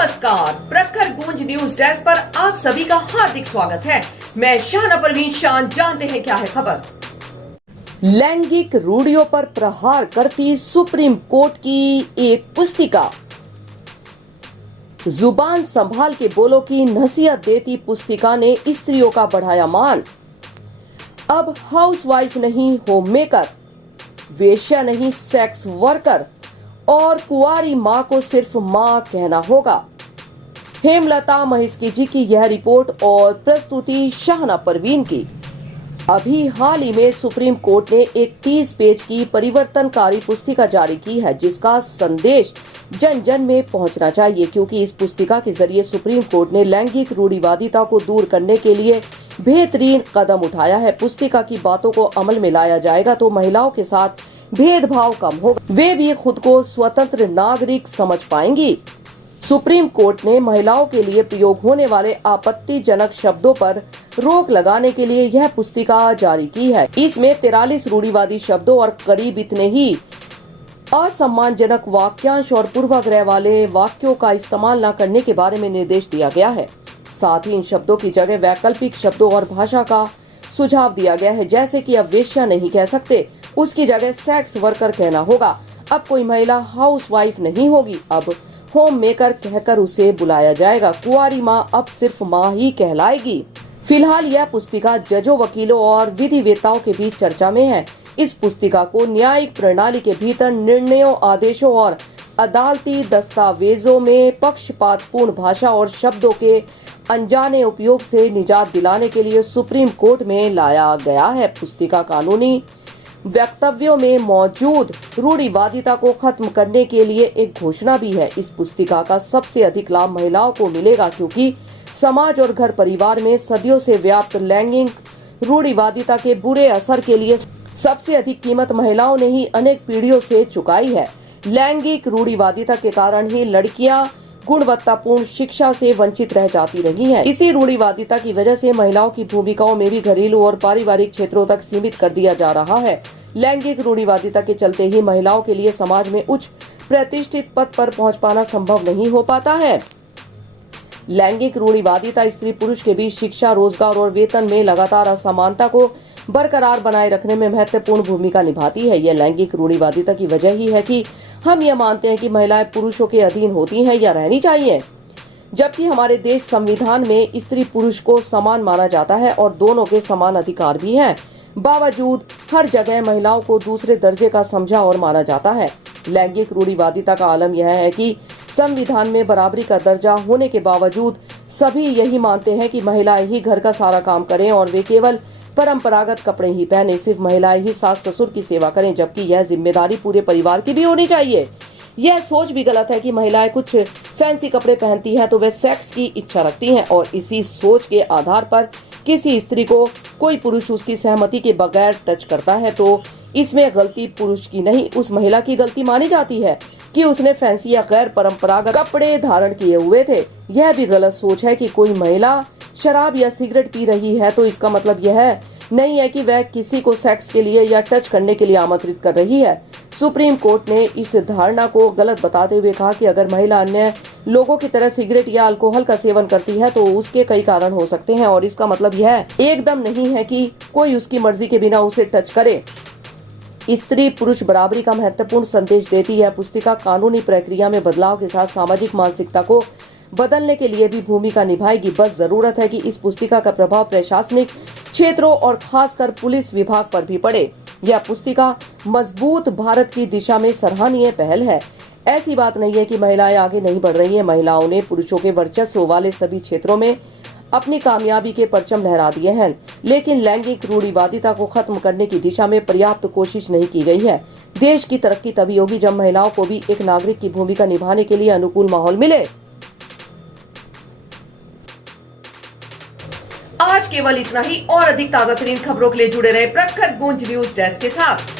नमस्कार, प्रखर गूंज न्यूज डेस्क पर आप सभी का हार्दिक स्वागत है। मैं शाहना परवीन शान। जानते हैं क्या है खबर। लैंगिक रूढ़ियों पर प्रहार करती सुप्रीम कोर्ट की एक पुस्तिका। जुबान संभाल के बोलो की नसीहत देती पुस्तिका ने स्त्रियों का बढ़ाया मान। अब हाउसवाइफ नहीं होममेकर, वेश्या नहीं सेक्स वर्कर और कुंवारी मां को सिर्फ मां कहना होगा। हेमलता महिस्की जी की यह रिपोर्ट और प्रस्तुति शाहना परवीन की। अभी हाल ही में सुप्रीम कोर्ट ने एक 30 पेज की परिवर्तनकारी पुस्तिका जारी की है, जिसका संदेश जन जन में पहुंचना चाहिए, क्योंकि इस पुस्तिका के जरिए सुप्रीम कोर्ट ने लैंगिक रूढ़िवादिता को दूर करने के लिए बेहतरीन कदम उठाया है। पुस्तिका की बातों को अमल में लाया जाएगा तो महिलाओं के साथ भेदभाव कम होगा, वे भी खुद को स्वतंत्र नागरिक समझ पाएंगी। सुप्रीम कोर्ट ने महिलाओं के लिए प्रयोग होने वाले आपत्तिजनक शब्दों पर रोक लगाने के लिए यह पुस्तिका जारी की है। इसमें 43 रूढ़िवादी शब्दों और करीब इतने ही असम्मानजनक वाक्यांश और पूर्वाग्रह वाले वाक्यों का इस्तेमाल न करने के बारे में निर्देश दिया गया है। साथ ही इन शब्दों की जगह वैकल्पिक शब्दों और भाषा का सुझाव दिया गया है, जैसे कि अब वेश्या नहीं कह सकते, उसकी जगह सेक्स वर्कर कहना होगा। अब कोई महिला हाउसवाइफ नहीं होगी, अब होम मेकर कहकर उसे बुलाया जाएगा। कुंवारी मां अब सिर्फ मां ही कहलाएगी। फिलहाल यह पुस्तिका जजों, वकीलों और विधिवेताओं के बीच चर्चा में है। इस पुस्तिका को न्यायिक प्रणाली के भीतर निर्णयों, आदेशों और अदालती दस्तावेजों में पक्षपातपूर्ण भाषा और शब्दों के अनजाने उपयोग से निजात दिलाने के लिए सुप्रीम कोर्ट में लाया गया है। पुस्तिका कानूनी वक्तव्यों में मौजूद रूढ़िवादिता को खत्म करने के लिए एक घोषणा भी है। इस पुस्तिका का सबसे अधिक लाभ महिलाओं को मिलेगा, क्योंकि समाज और घर परिवार में सदियों से व्याप्त लैंगिक रूढ़िवादिता के बुरे असर के लिए सबसे अधिक कीमत महिलाओं ने ही अनेक पीढ़ियों से चुकाई है। लैंगिक रूढ़िवादिता के कारण ही लड़कियां गुणवत्तापूर्ण शिक्षा से वंचित रह जाती रही हैं। इसी रूढ़िवादिता की वजह से महिलाओं की भूमिकाओं में भी घरेलू और पारिवारिक क्षेत्रों तक सीमित कर दिया जा रहा है। लैंगिक रूढ़िवादिता के चलते ही महिलाओं के लिए समाज में उच्च प्रतिष्ठित पद पर पहुंच पाना संभव नहीं हो पाता है। लैंगिक रूढ़िवादिता स्त्री पुरुष के बीच शिक्षा, रोजगार और वेतन में लगातार असमानता को बरकरार बनाए रखने में महत्वपूर्ण भूमिका निभाती है। यह लैंगिक रूढ़िवादिता की वजह ही है कि हम यह मानते हैं कि महिलाएं पुरुषों के अधीन होती हैं या रहनी चाहिए, जबकि हमारे देश संविधान में स्त्री पुरुष को समान माना जाता है और दोनों के समान अधिकार भी हैं। बावजूद हर जगह महिलाओं को दूसरे दर्जे का समझा और माना जाता है। लैंगिक रूढ़िवादिता का आलम यह है कि संविधान में बराबरी का दर्जा होने के बावजूद सभी यही मानते हैं कि महिलाएं ही घर का सारा काम करें और वे केवल परंपरागत कपड़े ही पहने, सिर्फ महिलाएं ही सास ससुर की सेवा करें, जबकि यह जिम्मेदारी पूरे परिवार की भी होनी चाहिए। यह सोच भी गलत है कि महिलाएं कुछ फैंसी कपड़े पहनती हैं तो वे सेक्स की इच्छा रखती हैं, और इसी सोच के आधार पर किसी स्त्री को कोई पुरुष उसकी सहमति के बगैर टच करता है तो इसमें गलती पुरुष की नहीं, उस महिला की गलती मानी जाती है कि उसने फैंसी या गैर परंपरागत कपड़े धारण किए हुए थे। यह भी गलत सोच है कि कोई महिला शराब या सिगरेट पी रही है तो इसका मतलब यह नहीं है कि वह किसी को सेक्स के लिए या टच करने के लिए आमंत्रित कर रही है। सुप्रीम कोर्ट ने इस धारणा को गलत बताते हुए कहा कि अगर महिला अन्य लोगों की तरह सिगरेट या अल्कोहल का सेवन करती है तो उसके कई कारण हो सकते हैं, और इसका मतलब यह एकदम नहीं है कि कोई उसकी मर्जी के बिना उसे टच करे। स्त्री पुरुष बराबरी का महत्वपूर्ण संदेश देती है। पुस्तिका कानूनी प्रक्रिया में बदलाव के साथ सामाजिक मानसिकता को बदलने के लिए भी भूमिका निभाएगी। बस जरूरत है कि इस पुस्तिका का प्रभाव प्रशासनिक क्षेत्रों और खासकर पुलिस विभाग पर भी पड़े। यह पुस्तिका मजबूत भारत की दिशा में सराहनीय पहल है। ऐसी बात नहीं है कि महिलाएं आगे नहीं बढ़ रही हैं। महिलाओं ने पुरुषों के वर्चस्व वाले सभी क्षेत्रों में अपनी कामयाबी के परचम लहरा दिए हैं, लेकिन लैंगिक रूढ़िवादिता को खत्म करने की दिशा में पर्याप्त कोशिश नहीं की गई है। देश की तरक्की तभी होगी जब महिलाओं को भी एक नागरिक की भूमिका निभाने के लिए अनुकूल माहौल मिले। आज केवल इतना ही। और अधिक ताजा तरीन खबरों के लिए जुड़े रहे प्रखर गूंज न्यूज डेस्क के साथ।